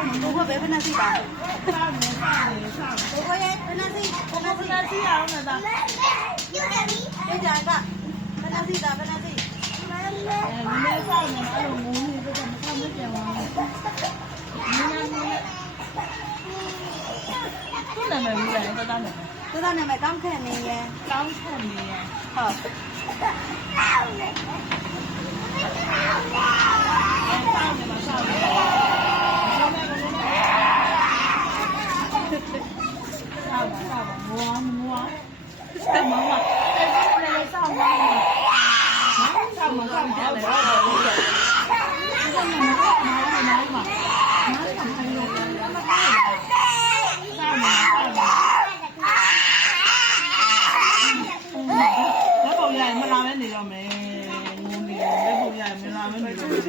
ကိုကဘယ်ဖက်နဲ့စီတာစားနေကိုကရဲ့ဖက်နဲ့စီကိုကဖက်စီအောင်နေတာပြေးကြကဖက်နဲ့စီတာဖက်နဲ့စီနည်းနည်းစားနေအဲ့လိုငုံနေတော့မကောင်းမပြန်သွားဘူးသူ့နာမည်ဘူးလေတော်တော်နဲ့သူသားနာမည်ကောင်းခန့်နေရဲ့ကောင်းခံနေရဟုတ်စားနေမှာစားနေစားပါမောမောဆက်မောပါအဲ့ဒါလည်းစားပါစားမှာစားမှာလည်းတော့ဘူးလေဒီကနေ့မှာနားမှာထိုင်လို့မကောင်းဘူးစားမှာစားမှာလက်ပုံရရင်မလာမဲနေတော့မယ်ငုံနေလက်ပုံရရင်မလာမဲနေတော့မယ်